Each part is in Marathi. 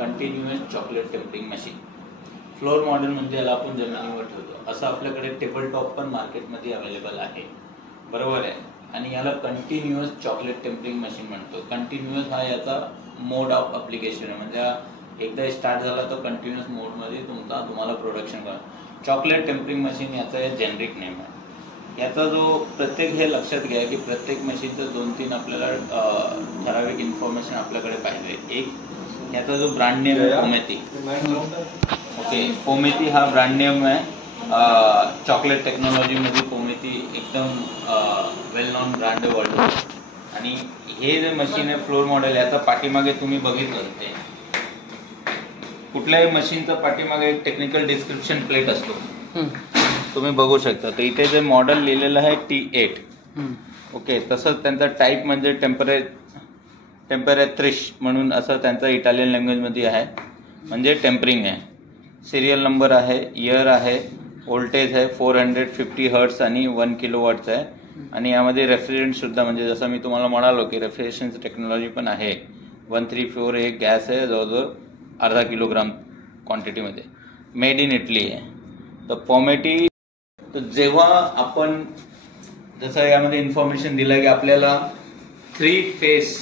Continuous chocolate tempering machine. Floor model म्हणजे याला आपण जमिनीवर ठेवतो. असं आपल्याकडे टेबल टॉप पण मार्केटमध्ये अवेलेबल आहे, बरोबर आहे. आणि याला कंटिन्युअस चॉकलेट टेम्परिंग मशीन म्हणतो. कंटिन्युअस हा याचा मोड ऑफ अप्लिकेशन आहे, म्हणजे एकदा स्टार्ट झाला तर कंटिन्युअस मोडमध्ये तुम्हाला प्रोडक्शन करा. चॉकलेट टेम्परिंग मशीन याचा जेनरिक नेम आहे. याचा जो प्रत्येक, हे लक्षात घ्या की प्रत्येक मशीनचं 2-3 आपल्याला ठराविक इन्फॉर्मेशन आपल्याकडे पाहिजे. एक, याचा जो ब्रँड नेम आहे पोमेती. ओके, पोमेती हा ब्रँड नेम आहे. चॉकलेट टेक्नॉलॉजी मध्ये पोमेती एकदम वेल नॉन ब्रँड आहे वर्ल्ड. आणि हे जे मशीन आहे फ्लोर मॉडेल, याचा पाठीमागे तुम्ही बघितलं ते कुठल्याही मशीनचा पाठीमागे एक टेक्निकल डिस्क्रिप्शन प्लेट असतो, तुम्ही बघू शकता. तर इथे जे मॉडेल लिहिलेलं आहे T8. ओके, तसंच त्यांचा टाईप म्हणजे टेम्परेत्रिश म्हणून असं त्यांचा इटालियन लँग्वेजमध्ये आहे, म्हणजे टेम्परिंग आहे. सिरियल नंबर आहे, इयर आहे, व्होल्टेज आहे 450 हर्ट्स आणि 1 किलोवॉटच आहे. आणि यामध्ये रेफ्रिजरंट सुद्धा, म्हणजे जसं मी तुम्हाला म्हणालो की रेफ्रिजरेशन टेक्नॉलॉजी पण आहे. 134 एक गॅस आहे, जवळजवळ अर्धा किलोग्राम क्वांटिटीमध्ये. मेड इन इटली आहे. तर पोमेटी, तर जेव्हा आपण जसं यामध्ये इन्फॉर्मेशन दिलं की आपल्याला 3 फेस,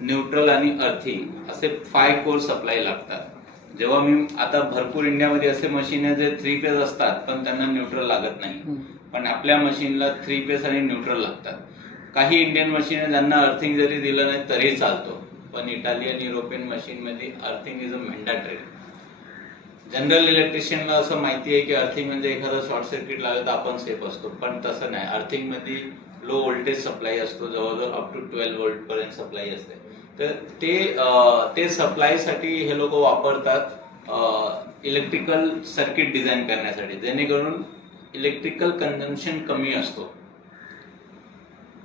न्यूट्रल आणि अर्थिंग असे 5 कोर सप्लाय लागतात. जेव्हा मी आता भरपूर इंडियामध्ये असे मशीन आहे जे 3 फेज असतात पण त्यांना न्यूट्रल लागत नाही, पण आपल्या मशीनला 3 फेज आणि न्यूट्रल लागतात. काही इंडियन मशीन आहे ज्यांना अर्थिंग जरी दिलं नाही तरी चालतो, पण इटालियन युरोपियन मशीन मध्ये earthing is a mandatory. General इलेक्ट्रिशियनला असं माहिती आहे की अर्थिंग म्हणजे एखादा शॉर्ट सर्किट लागलं तर आपण सेफ असतो, पण तसं नाही. अर्थिंग मध्ये लो व्होल्टेज सप्लाय असतो, जवळजवळ अप टू 12 व्होल्ट पर्यंत सप्लाय असते. तर ते सप्लायसाठी हे लोक वापरतात इलेक्ट्रिकल सर्किट डिझाईन करण्यासाठी, जेणेकरून इलेक्ट्रिकल कन्झम्पशन कमी असतो.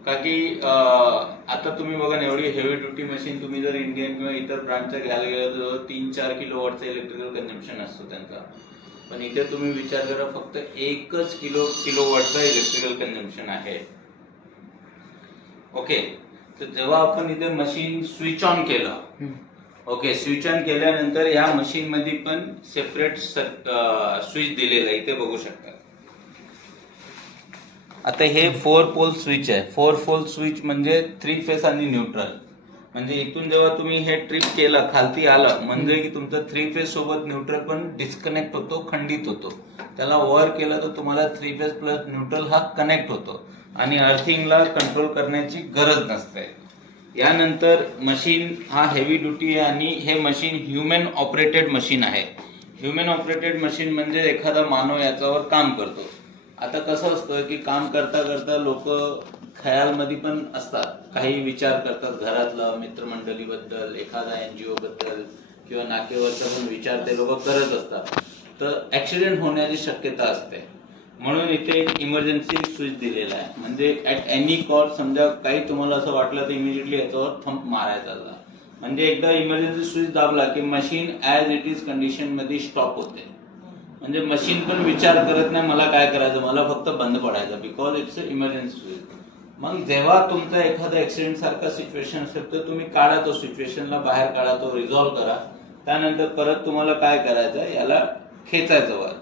का की आता तुम्ही बघा ना, एवढी हेवी ड्युटी मशीन तुम्ही जर इंडियन किंवा इतर ब्रँडच्या घ्यायला गेलं तर 3-4 किलोवॉटचं इलेक्ट्रिकल कन्झम्पशन असतो त्यांचा. पण इथे तुम्ही विचार करा, फक्त 1 किलोवॉटचं इलेक्ट्रिकल कन्झम्पशन आहे. ओके, तर जेव्हा आपण इथे मशीन स्विच ऑन केलं, ओके, स्विच ऑन केल्यानंतर या मशीन मध्ये पण सेपरेट स्विच दिलेलं आहे, इथे बघू शकता. आता हे 4 पोल स्विच आहे. 4 पोल स्विच म्हणजे 3 फेस आणि न्यूट्रल. म्हणजे इथून जेव्हा तुम्ही हे ट्रिप केलं, खालती आलं, म्हणजे की तुमचं 3 फेस सोबत न्यूट्रल पण डिस्कनेक्ट होतो, खंडित होतो. त्याला वर केलं तर तुम्हाला 3 फेस प्लस न्यूट्रल हा कनेक्ट होतो आणि अर्थिंगला कंट्रोल करण्याची गरज नसते. यानंतर मशीन हा हेवी ड्युटी आहे आणि हे मशीन ह्युमन ऑपरेटेड मशीन आहे. ह्युमन ऑपरेटेड मशीन म्हणजे एखादा मानव याच्यावर काम करतो. आता कसं असतं की काम करता करता लोक खयालमध्ये पण असतात, काही विचार करतात घरातला, मित्रमंडळीबद्दल, एखादा NGO बद्दल किंवा नातेवाईकाचा पण विचार ते लोक करत असतात. तर ऍक्सिडेंट होण्याची शक्यता असते, म्हणून इथे एक इमर्जन्सी स्विच दिलेला आहे. म्हणजे ऍट एनी कॉस्ट, समजा काही तुम्हाला असं वाटलं तर इमिजिएटली याच्यावर थंब मारायचा. म्हणजे एकदा इमर्जन्सी स्विच दाबला की machine as it is condition मध्ये स्टॉप होते. म्हणजे मशीन पण विचार करत नाही मला काय करायचं, मला फक्त बंद पडायचं, because it's a emergency switch. मग जेव्हा तुमचा एखादा ऍक्सिडेंट सारखा सिच्युएशन असेल तर तुम्ही काढा, तो सिच्युएशनला बाहेर काढा, तो रिझॉल्व्ह करा. त्यानंतर परत तुम्हाला काय करायचं, याला खेचायचं वर,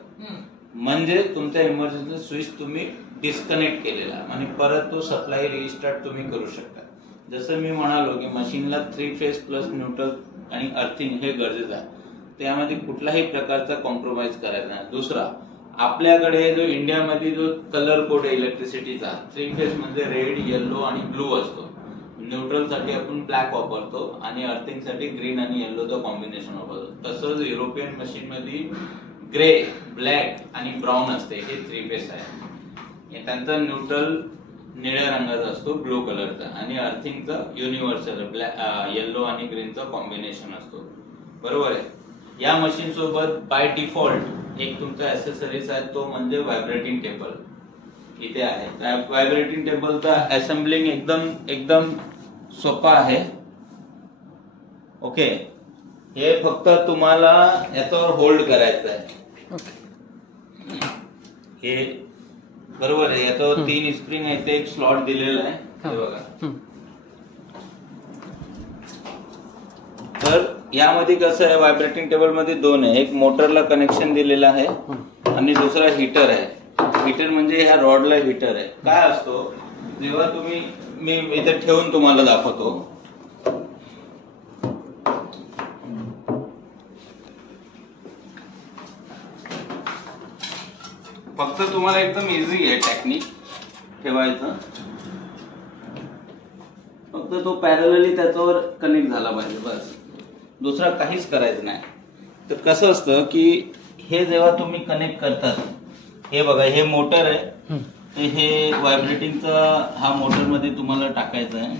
म्हणजे तुमचा इमर्जन्सी स्विच तुम्ही डिस्कनेक्ट केलेला आणि परत तो सप्लाय रिस्टार्ट तुम्ही करू शकता. जसं मी म्हणालो की मशीनला 3 फेस प्लस न्यूट्रल आणि अर्थिंग हे गरजेचं आहे, त्यामध्ये कुठल्याही प्रकारचा कॉम्प्रोमाइज करायचा नाही. दुसरा, आपल्याकडे जो इंडियामध्ये जो कलर कोड आहे इलेक्ट्रिसिटीचा, 3 फेस म्हणजे रेड, येलो आणि ब्लू असतो. न्यूट्रल साठी आपण ब्लॅक वापरतो आणि अर्थिंग साठी ग्रीन आणि येल्लोचं कॉम्बिनेशन वापरतो. तसंच युरोपियन मशीन मध्ये ग्रे, ब्लॅक आणि ब्राऊन असते, हे 3 फेस आहे. त्यांचा न्यूट्रल निळ्या रंगाचा असतो, ब्लू कलरचा, आणि अर्थिंगचा युनिव्हर्सल येल्लो आणि ग्रीनचा कॉम्बिनेशन असतो, बरोबर आहे. या मशीन सोबत बाय डिफॉल्ट एक तुमचा ऍक्सेसरीज आहे, तो म्हणजे व्हायब्रेटिंग टेबल इथे आहे. व्हायब्रेटिंग टेबलचा असेंबलिंग एकदम सोपा आहे. ओके, हे फक्त तुम्हाला याच्यावर होल्ड करायचं आहे. हे बरोबर आहे. याच्यावर 3 स्प्रिंग आहे, ते एक स्लॉट दिलेला आहे, हे बघा. तर यामध्ये कसं आहे, व्हायब्रेटिंग टेबल मध्ये दोन आहे, एक मोटरला कनेक्शन दिलेलं आहे आणि दुसरा हीटर आहे. हीटर म्हणजे ह्या रॉडला हीटर आहे. काय असतो, जेव्हा तुम्ही, मी इथे ठेवून तुम्हाला दाखवतो. फक्त तुम्हाला एकदम इझी आहे टेक्निक ठेवायचं, फक्त तो पॅरलली त्याच्यावर कनेक्ट झाला पाहिजे, बस. दुसरा काहीच करायचं नाही. तर कसं असतं की हे जेव्हा तुम्ही कनेक्ट करतात, हे बघा हे मोटर आहे, तर हे व्हायब्रेटिंगचा हा मोटर मध्ये तुम्हाला टाकायचं आहे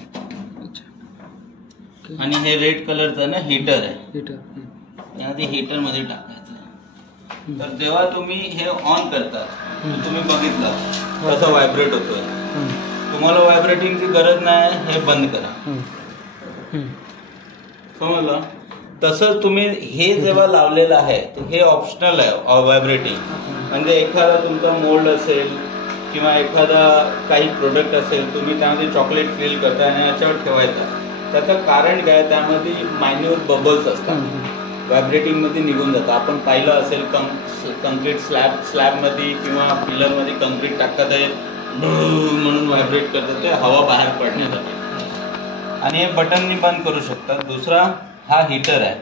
आणि हे रेड कलरचं ना हीटर आहे, यामध्ये हीटर मध्ये टाकायचं आहे. तर जेव्हा तुम्ही हे ऑन करतात, तुम्ही बघितलं कसं व्हायब्रेट होतोय. तुम्हाला व्हायब्रेटिंगची गरज नाही, हे बंद करा. समजलं? तसंच तुम्ही हे जेव्हा लावलेलं आहे, हे ऑप्शनल आहे व्हायब्रेटिंग. म्हणजे एखादा तुमचा मोल्ड असेल किंवा एखादा काही प्रोडक्ट असेल, तुम्ही त्यामध्ये चॉकलेट फिल करता आणि याच्यावर ठेवायचा. त्याचं कारण काय, त्यामध्ये मायन्यूट बबल्स असतात, व्हायब्रेटिंग मध्ये निघून जातात. आपण पाहिलं असेल कंक्रीट स्लॅब मध्ये किंवा पिलर मध्ये कंक्रीट टाकतात आहे म्हणून व्हायब्रेट करतात, ते हवा बाहेर पडण्यासाठी. आणि हे बटननी बंद करू शकतात. दुसरा हा हीटर आहे,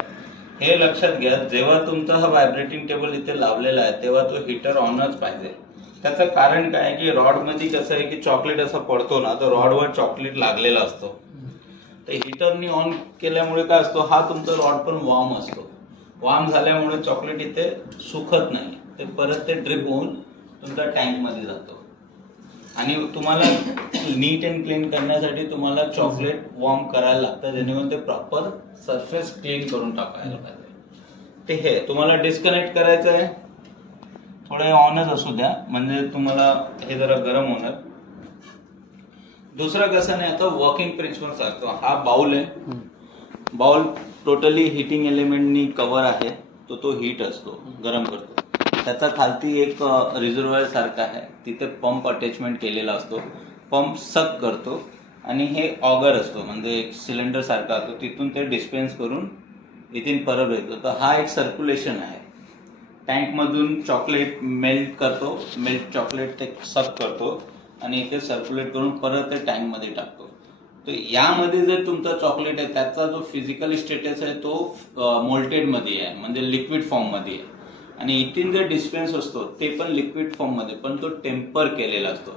हे लक्षात घ्या. जेव्हा तुमचा हा व्हायब्रेटिंग टेबल इथे लावलेला आहे, तेव्हा तो हीटर ऑनच पाहिजे. त्याचं कारण काय आहे की रॉड मध्ये कसं आहे की चॉकलेट असं पडतो ना, तर रॉडवर चॉकलेट लागलेला असतो. तर हीटरनी ऑन केल्यामुळे काय असतो, हा तुमचा रॉड पण वॉर्म असतो. वॉर्म झाल्यामुळे चॉकलेट इथे सुकत नाही, ते परत ते ड्रिप होऊन तुमच्या टँक मध्ये जातो. आणि तुम्हाला नीट अँड क्लीन करण्यासाठी तुम्हाला चॉकलेट वॉर्म करायला लागतं, जेणेकरून ते प्रॉपर सरफेस क्लीन करून टाकायला पाहिजे. ते हे तुम्हाला डिस्कनेक्ट करायचं आहे, थोडं ऑनच असू द्या, म्हणजे तुम्हाला हे जरा गरम होणार. दुसरा कसं नाही, आता वर्किंग प्रिन्सिपल सांगतो. हा बाउल आहे, बाउल टोटली हिटिंग एलिमेंटनी कव्हर आहे, तो हीट असतो, गरम करतो. त्याचा खालती एक रिझर्वायर सारखा आहे, तिथे पंप अटॅचमेंट केलेला असतो, पंप सक करतो. आणि हे ऑगर असतो, म्हणजे एक सिलेंडर सारखा असतो, तिथून ते डिस्पेन्स करून इथे परत येतो. तर हा एक सर्क्युलेशन आहे. टँक मधून चॉकलेट मेल्ट करतो, मेल्ट चॉकलेट ते सक करतो आणि इथे सर्क्युलेट करून परत ते टँक मध्ये टाकतो. तर यामध्ये जर तुमचा चॉकलेट आहे, त्याचा जो फिजिकल स्टेटस आहे तो मोल्टेड मध्ये आहे, म्हणजे लिक्विड फॉर्म मध्ये आहे. आणि इथून जे डिस्पेन्स असतो ते पण लिक्विड फॉर्म मध्ये, पण तो टेम्पर केलेला असतो.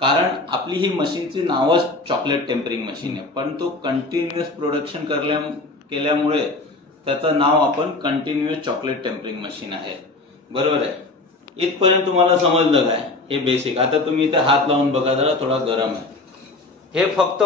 कारण आपली ही मशीनची नावच चॉकलेट टेम्परिंग मशीन आहे, पण तो कंटिन्युअस प्रोडक्शन केल्यामुळे त्याचं नाव आपण कंटिन्युअस चॉकलेट टेम्परिंग मशीन आहे. बरोबर आहे? इथपर्यंत तुम्हाला समजलं काय, हे बेसिक. आता तुम्ही इथे हात लावून बघा, जरा थोडा गरम आहे. हे फक्त